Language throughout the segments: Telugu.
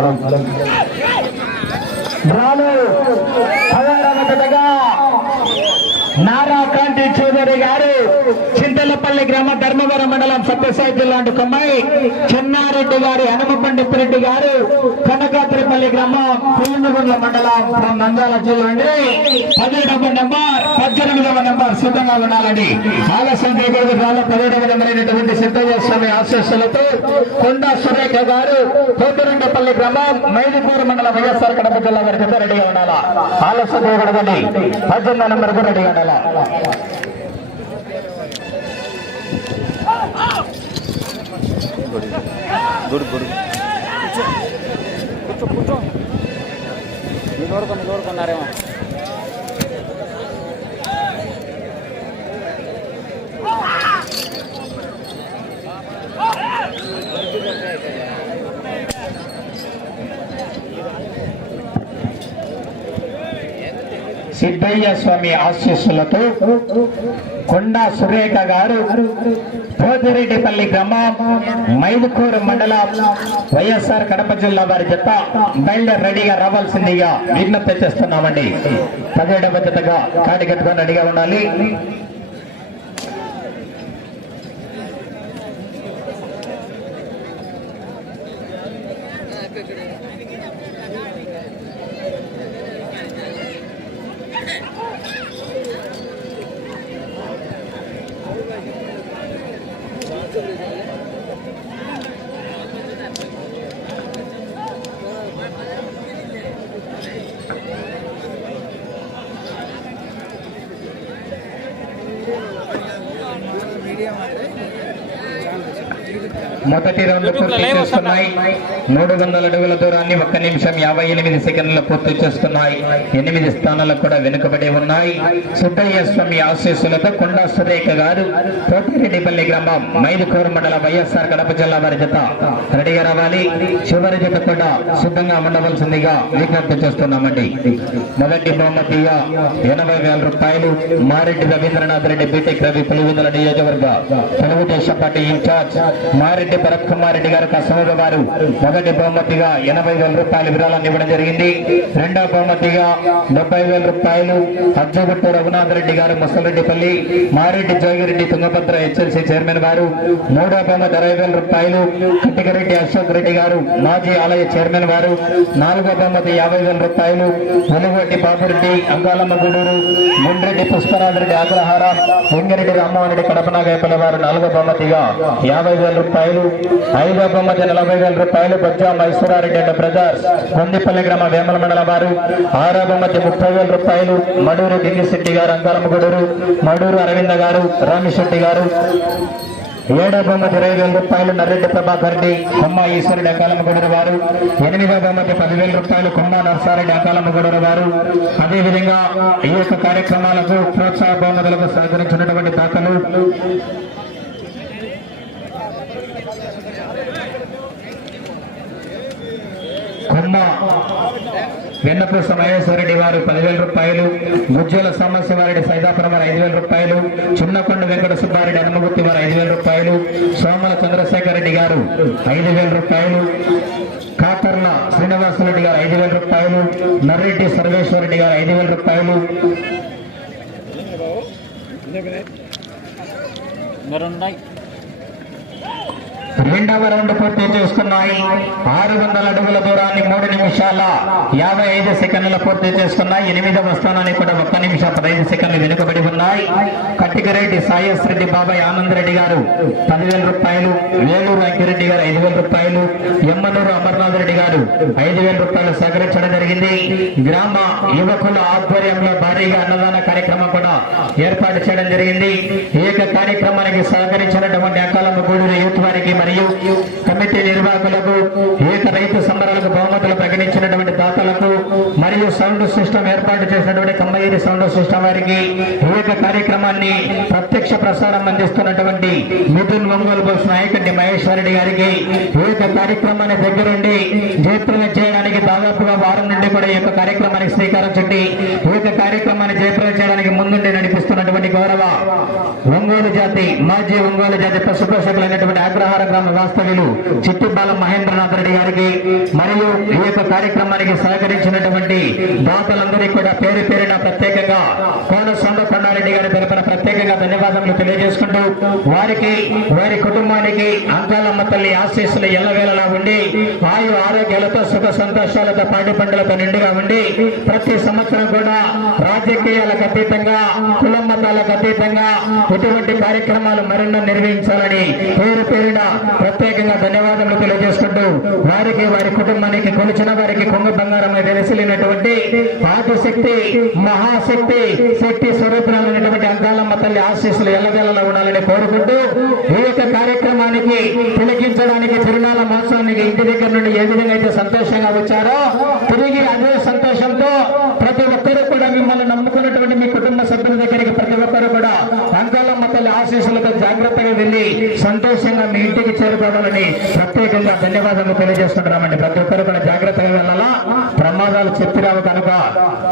Salam salam. మండలం సత్యసాయి కొమ్మాయి చెన్నారెడ్డి గారి హనుమపండి రెడ్డి గారు కనకాత్రిపల్లి గ్రామం పూర్ణగుండ్ల మండలం నందాల జిల్లా అండి. పదిహేడవ నెంబర్ పద్దెనిమిదవ నెంబర్ సిద్ధంగా ఉండాలండి. ఆలస్యం చేయకూడదు రాళ్ళ పదిహేడవ నెంబర్ అయినటువంటి సిద్ధయ్య స్వామి ఆశీస్సులతో కొండ సురేఖ గారు కోటిరెడ్డిపల్లి గ్రామం మైదుపూర్ మండలం వైఎస్ఆర్ కడప జిల్లా వారికి రెడీగా ఉండాలా? ఆలస్యం చేయకూడదండి పద్దెనిమిది నెంబర్ కూడా రెడీగా ఉండాలా? గుడి గుడి. కూర్చో కూర్చో. కూర్చో మీరు వరకు మీరు సిద్ధయ్య స్వామి ఆశీస్సులతో కొండా సురేఖ గారు పోతిరెడ్డిపల్లి గ్రామం మైదుకూరు మండలం వైఎస్ఆర్ కడప జిల్లా వారి జత బయలుదేరి రెడీగా రావాల్సిందిగా విజ్ఞప్తి చేస్తున్నామండి. పదిహేడవ జతగా కాడి కట్టుకొని రెడీగా ఉండాలి. మొదటి రౌండ్ పూర్తి చేస్తున్నాయి. మూడు వందల అడుగుల దూరాన్ని ఒక్క నిమిషం యాభై ఎనిమిది సెకండ్లు పూర్తి చేస్తున్నాయి. ఎనిమిది స్థానాలకు కూడా వెనుకబడి ఉన్నాయి. సుబ్బయ్య స్వామి ఆశీస్సులతో కొండా సురేఖ గారు పోతిరెడ్డిపల్లి గ్రామం మైదుకూరు మండల వైఎస్ఆర్ కడప జిల్లా వారి జత రెడీగా రావాలి. చివరి జత కూడా సిద్ధంగా ఉండవలసిందిగా విజ్ఞప్తి చేస్తున్నామండి. మొదటి బహుమతిగా ఎనభై వేల రూపాయలు మారెడ్డి రవీంద్రనాథ్ రెడ్డి బీటెక్ రవి పులివెందుల నియోజకవర్గ Telugu Desam party in charge Mareddy Reddy Kumar Reddy గారు కసమూరు వారు మొదటి బహుమతిగా ఎనభై వేల రూపాయల విరాళాన్ని ఇవ్వడం జరిగింది. రెండవ బహుమతిగా డెబ్బై వేల రూపాయలు అజ్జగుట్టు రఘునాథ్ రెడ్డి గారు Musalareddipalli Mareddy Jogireddy Tungabhadra H L C chairman గారు మూడవ బహుమతి అరవై వేల రూపాయలు కట్టికరెడ్డి అశోక్ రెడ్డి గారు మాజీ ఆలయ చైర్మన్ వారు. నాలుగో బహుమతి యాభై వేల రూపాయలు వెలుగొట్టి బాబురెడ్డి అంగాలమ్మ గూడూరు గుండ్రెడ్డి పుష్పరాజరెడ్డి అగ్రహారం వెంగిరెడ్డి రామ్మోహన్ రెడ్డి కడపనాగైపల్లి వారు నాలుగో బహుమతిగా యాభై వేల రూపాయలు ఐదో బహుమతి నలభై వేల రూపాయలు బొజ్జా మైసూరారెడ్డి బ్రదర్స్ కొందిపల్లి గ్రామ వేమల మండల వారు. ఆరో బహుమతి ముప్పై వేల రూపాయలు మడూరు గిరిశెట్టి గారు అంగాలమ్మ మడూరు అరవింద గారు రామిశెట్టి గారు. ఏడో బొమ్మకి ఇరవై వేల రూపాయలు నర్రెడ్డి ప్రభాకర్ రెడ్డి కొమ్మ ఈశ్వరుడు అకాలమ్మగూడూరు వారు. ఎనిమిదో బొమ్మకి పదివేల రూపాయలు కొమ్మ నర్సారెడ్డి అకాలమ్మగూడూరు వారు. అదేవిధంగా ఈ యొక్క కార్యక్రమాలకు ప్రోత్సాహ బహుమతులకు సహకరించినటువంటి దాఖలు కొమ్మ వెన్నపూస మహేశ్వరరెడ్డి వారు పదివేల రూపాయలు గుజ్జల సమస్య వారి సైదాపురం వారు ఐదు వేల రూపాయలు చిన్నకొండ వెంకట సుబ్బారెడ్డి హనుమగుర్తి వారు ఐదు వేల రూపాయలు సోమల చంద్రశేఖర్ రెడ్డి గారు ఐదు వేల రూపాయలు కాకర్ల శ్రీనివాసరెడ్డి గారు ఐదు వేల రూపాయలు నర్రెడ్డి సర్వేశ్వరరెడ్డి గారు ఐదు వేల రూపాయలు. మీరు ఉన్నాయి రెండవ రౌండ్ పూర్తి చేసుకున్నాయి. ఆరు వందల అడుగుల దూరాన్ని మూడు నిమిషాల యాభై ఐదు సెకండ్ల పూర్తి చేసుకున్నాయి. ఎనిమిదవ స్థానాన్ని కూడా ఒక్క నిమిషం పదహైదు సెకండ్లు వెనుకబడి ఉన్నాయి. కట్టికరెడ్డి సాయస్ రెడ్డి బాబాయ్ ఆనంద్ రెడ్డి గారు పదివేల రూపాయలు వేలూరు అంకిరెడ్డి గారు ఐదు వేల రూపాయలు ఎమ్మనూరు అమర్నాథ్ రెడ్డి గారు ఐదు వేల రూపాయలు సేకరించడం జరిగింది. గ్రామ యువకుల ఆధ్వర్యంలో భారీగా అన్నదాన కార్యక్రమం కూడా ఏర్పాటు చేయడం జరిగింది. ఈ యొక్క కార్యక్రమానికి సహకరించినటువంటి అకాలమ్మ గూడూరు యూత్ వారికి మరియు కమిటీ నిర్వాహకులకు ఏక రైతు సంబరాలకు బహుమతులు ప్రకటించినటువంటి దాతలకు మరియు సౌండ్ సిస్టమ్ ఏర్పాటు చేసినటువంటి కమ్మయ్యేరి సౌండ్ సిస్టమ్ వారికి ఈ యొక్క కార్యక్రమాన్ని ప్రత్యక్ష ప్రసారం అందిస్తున్నటువంటి మిథున్ ఒంగోలు బోస్ నాయకుడి మహేశ్వర రెడ్డి గారికి ఈ యొక్క కార్యక్రమాన్ని దగ్గరుండి జయప్రదం చేయడానికి దాదాపుగా వారం నుండి కూడా ఈ యొక్క కార్యక్రమానికి శ్రీకారం చుట్టి ఈ యొక్క కార్యక్రమాన్ని కార్యక్రమాన్ని జయప్రదం చేయడానికి ముందుండి నడిపిస్తున్నటువంటి గౌరవ ఒంగోలు జాతి మాజీ ఒంగోలు జాతి పశుపోషకులైనటువంటి అగ్రహార గ్రామ వాస్తవ్యులు చిట్టిబాల మహేంద్రనాథ్ రెడ్డి గారికి మరియు ఈ యొక్క కార్యక్రమానికి సహకరించినటువంటి దాతలందరికీ కూడా పేరు పేరున ప్రత్యేకంగా కోన సొండ కొండారెడ్డి గారి తరపున ప్రత్యేకంగా ధన్యవాదములు తెలియజేసుకుంటూ వారికి వారి కుటుంబానికి అంకాలమ్మ తల్లి ఆశీస్సులు ఎల్లవేళలా ఉండి ఆయు ఆరోగ్యాలతో సుఖ సంతోషాలతో పాడి పండులతో నిండుగా ఉండి ప్రతి సంవత్సరం కూడా రాజకీయాలకు అతీతంగా కులం మతాలకు అతీతంగా ఇటువంటి కార్యక్రమాలు మరెన్నో నిర్వహించాలని పేరు పేరున ప్రత్యేకంగా ధన్యవాదములు తెలియజేసుకుంటూ వారికి వారి కుటుంబానికి కొలిచిన వారికి కొంగు బంగారం తెలిసినటువంటి ఆదిశక్తి మహాశక్తి శక్తి స్వరూపురాలైనటువంటి అంకాలమ్మ తల్లి ఆశీస్సులు ఎల్లవేళలా ఉండాలని కోరుకుంటూ ఈ యొక్క కార్యక్రమానికి తిలకించడానికి తిరునాల మహోత్సవానికి ఇంటి దగ్గర నుండి ఏ విధంగా అయితే సంతోషంగా వచ్చారో తిరిగి అదే సంతోషంతో ప్రతి ఒక్కరూ కూడా మిమ్మల్ని నమ్ముకున్నటువంటి మీ కుటుంబ సభ్యుల దగ్గరికి ప్రతి ఒక్కరు కూడా అంకాలమ్మ తల్లి ఆశీస్సులతో జాగ్రత్తగా వెళ్ళి సంతోషంగా మీ ఇంటికి చేరుకోవాలని ప్రత్యేకంగా ధన్యవాదాలు తెలియజేస్తున్నామండి ప్రతి ఒక్కరు కూడా జాగ్రత్తగా వెళ్ళాలా? ప్రమాదాలు చెప్పిరావు కనుక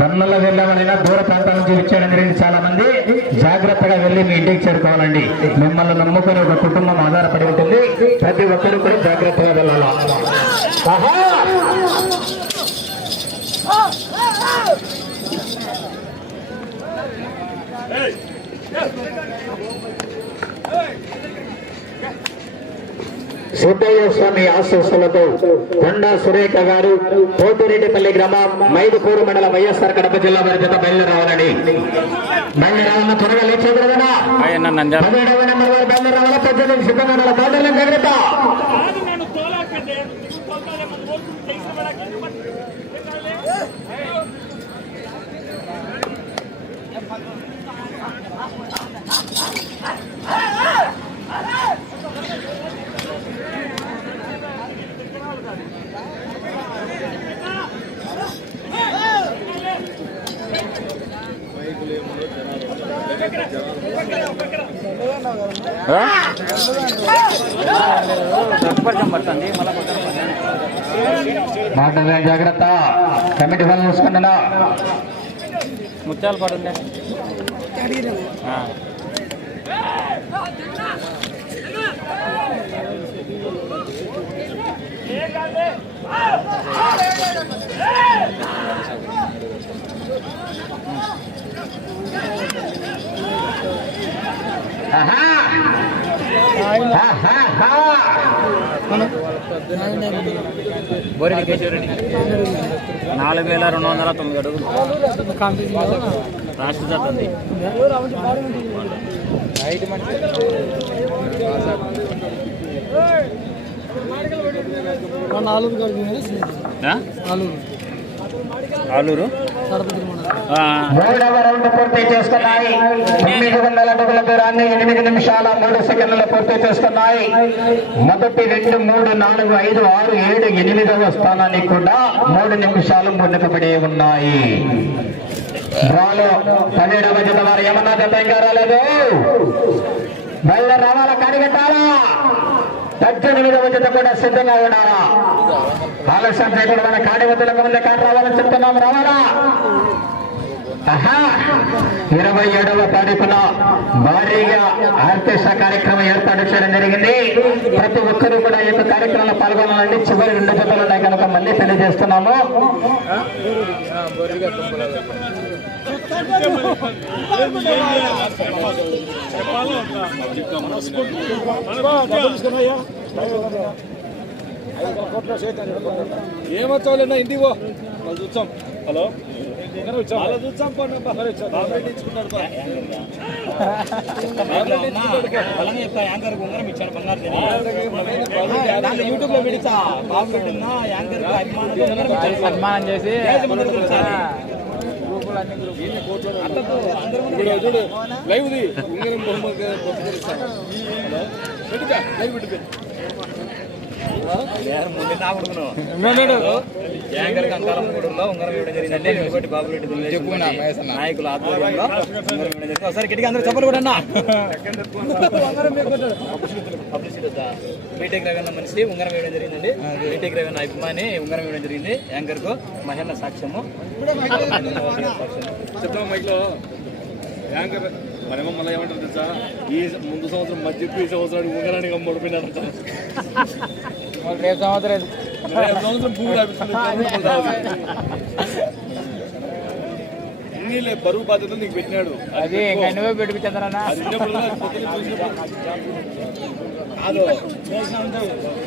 బండ్లలో వెళ్ళామనైనా దూర ప్రాంతాల నుంచి వచ్చేయడం చాలా మంది జాగ్రత్తగా వెళ్ళి మీ ఇంటికి చేరుకోవాలండి. మిమ్మల్ని నమ్ముకుని ఒక కుటుంబం ఆధారపడి ఉంటుంది. ప్రతి ఒక్కరు కూడా జాగ్రత్తగా వెళ్ళాల? Hey! సిద్ధయ్య స్వామి ఆశీస్సులతో కొండా సురేఖ గారు పోతిరెడ్డిపల్లి గ్రామం మైదుకూరు మండలం వైఎస్ఆర్ కడప జిల్లా వారి జత బయలుదేరావాలని. బయలుదేరాలన్న త్వరగా లేచేది కదా పదిహేడవ నెంబర్ వారు బయలుదేరావాలా? పద్దెనిమిది సిద్ధంగా ఉండాలి. బయలుదేరలేం జాగ్రత్త. మాట్లాడలేం జాగ్రత్త. కమిటీ వాళ్ళు చూసుకుంటున్నా. ముత్యాలు పడుండే ఆ. ఆహా! నాలుగు వేల రెండు వందల తొమ్మిది అడుగులు. రాష్ట్ర జాత ఉంది. ఆ? ఆలూరు? ఆ, మూడవ రౌండ్ పూర్తి చేస్తున్నాయి తొమ్మిది వందల అడుగుల దూరాన్ని ఎనిమిది నిమిషాల మూడు సెకండ్లు పూర్తి చేస్తున్నాయి మొదటి రెండు మూడు నాలుగు ఐదు ఆరు ఏడు ఎనిమిదవ స్థానానికి కూడా మూడు నిమిషాలు ముందుకబడి ఉన్నాయి. డ్రాలో పదిహేడవ జత వారు ఏమన్నా జత రాలేదు? బయలుదేరి రావాలా? కడిగట్టాలా పద్దెనిమిదవ జత కూడా సిద్ధంగా ఉండాలా ఆలస్యం చేయకూడదు మన కాడి వద్దలకు ముందే కాడి రావాలని చెప్తున్నాం. రావాలా? ఇరవై ఏడవ తారీఖున భారీగా ఆర్కెస్ట్రా కార్యక్రమం ఏర్పాటు చేయడం జరిగింది. ప్రతి ఒక్కరూ కూడా ఈ యొక్క కార్యక్రమంలో పాల్గొనాలండి. చివరి రెండు జతలు ఉన్నాయి కనుక మళ్ళీ తెలియజేస్తున్నాము. ఏమొచ్చావులేనా ఇంటికి పో. చూస్తాం హలో? అలా చూస్తాం పోనీ అబ్బా. బాబు ఇచ్చుకున్నాడు బా. యూట్యూబ్లో పెడతా బాబు పెట్టిందా యాంకర్ సన్మానం చేసి లైవ్ ది ఉంగరం బహుమతి లైవ్ పెట్టుకో యాంకర్ కంకాలమ్మగూడెంలో ఉంగరం ఇవ్వడం జరిగిందండి. వెనుకొట్టి బాబురెడ్డి దుల్లేశ్వర నాయకుల ఆధ్వర్యంలో ఉంగరం ఇవ్వడం జరిగింది. ఒకసారి గట్టిగా అందరూ చెప్పలు కూడా? బీటెక్ రవీణ మనిషి ఉంగరం ఇవ్వడం జరిగిందండి. బీటెక్ రవీణ అభిమాని ఉంగరం ఇవ్వడం జరిగింది. యాంకర్కు మహిళ సాక్ష్యము. చెప్తాం మైక్లో. యాంకర్ మరేమో మళ్ళీ ఏమంటారు తెలుసా? ఈ ముందు సంవత్సరం మధ్యకు ఈ సంవత్సరానికి ఉంగరానికి అమ్మడిపోయినారంట రేపు సంవత్సరం రేపు సంవత్సరం బరువు బాధ్యతలు నీకు పెట్టినాడు. అది నువ్వే కాదు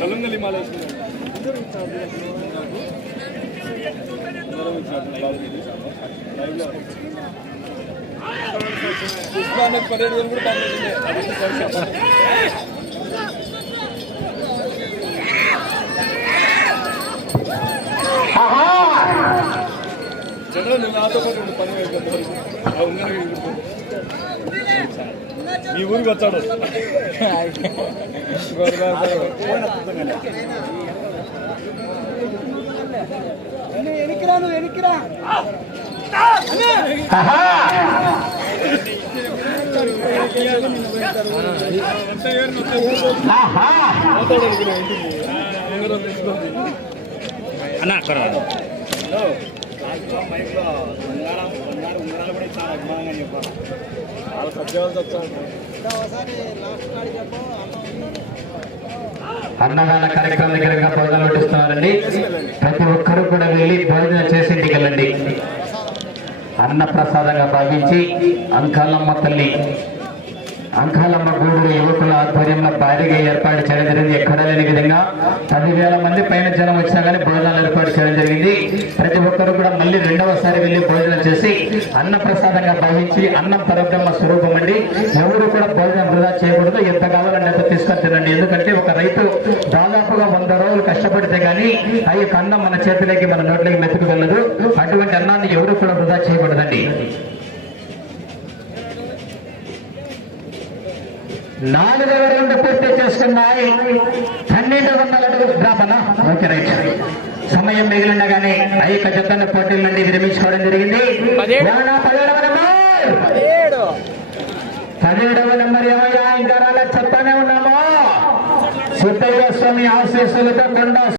కలుంగలి మాల వేసుకున్నాడు. పుష్ప అనేది పదిహేడు వేలు కూడా పంపించింది. జనరల్ నువ్వు నాతో పాటు ఉండు, పని. ఆ ఉంగరం. మీ ఊరికి వచ్చాడు అన్న అక్కడ చాలా అన్నా అక్కడ అన్నదాన కార్యక్రమం దగ్గరగా భోజనాలు ప్రతి ఒక్కరూ కూడా వెళ్ళి భోజనం చేసి ఇంటికి వెళ్ళండి. అన్నప్రసాదంగా భావించి అంకాలమ్మ తల్లి అంకాలమ్మ గూడూరు యువకుల ఆధ్వర్యంలో భారీగా ఏర్పాటు చేయడం జరిగింది. ఎక్కడ లేని విధంగా పదివేల మంది పైన జనం వచ్చినా కానీ భోజనాలు ఏర్పాటు చేయడం జరిగింది. ప్రతి ఒక్కరు కూడా మళ్ళీ రెండవసారి వెళ్ళి భోజనం చేసి అన్న ప్రసాదంగా భావించి అన్నం పరబ్రహ్మ స్వరూపం అండి. ఎవరు కూడా భోజనం వృధా చేయకూడదు. ఎంత కావాలంటే అంత తీసుకొని తినండి. ఎందుకంటే ఒక రైతు దాదాపుగా వంద రోజులు కష్టపడితే గానీ ఆ యొక్క అన్నం మన చేతిలోకి మన నోట్లోకి మెతుకు వెళ్ళదు అటువంటి అన్నాన్ని ఎవరు కూడా వృధా చేయకూడదండి. నాలుగవ రౌండ్ పూర్తి చేసుకున్నాయి. పన్నెండు వందల డ్రాపనా ఓకే రైట్. సమయం మిగిలిండగానే ఆ యొక్క జతన్న పోటీల నుండి విరమించుకోవడం జరిగింది. పదిహేడవ నెంబర్. ఏమయ్యా ఇంకా రాలేదు చెప్తానే ఉన్నాము. సిద్ధయ్య స్వామి ఆశీస్సులతో కొండ